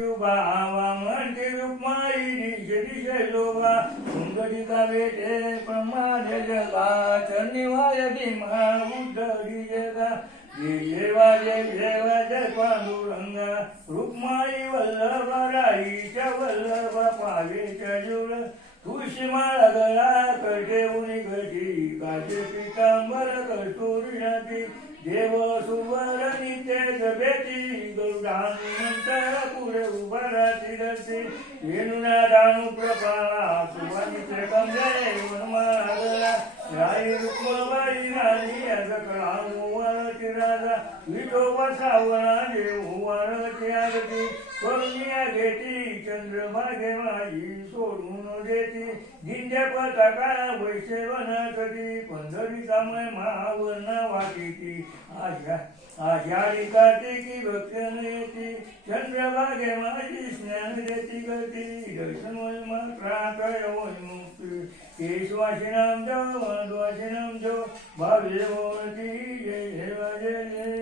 म्हणते रुक्माई शैलोबा सुंदरिका बेटे प्रमाद जगा चरणिवाय भीमा उद्धरी जगा जय पांडुरंगा रुक्माई वल्लभराईच्या वल्लभ पावेच्या जुळ तुळशी माळा गळा करते उनी गटी काचे पितांबर कस्तुरी देव सुवर नित्य जबेती गरुडानुमंत पुरे उभराती रते वेणुना दानु प्रपाळा सुवानित्र कमले वनमाळा राई रुक्मबाई राणी अजकळा उवारती राजा विठोबा सावळा देव उवारती आरती करुणिया घेती चंद्रभागे माझी सोडून देती जिंद्या पताका वैशेवन कधी पंढरीचा महावर्ण वाटिती आषाढी कार्तिकी भक्तन येती चंद्रभागे माझी स्नान देती गती दर्शन मुक्ती केशवाशी नाम जो मधवाशी नाम जो भावे जय देवा जय जय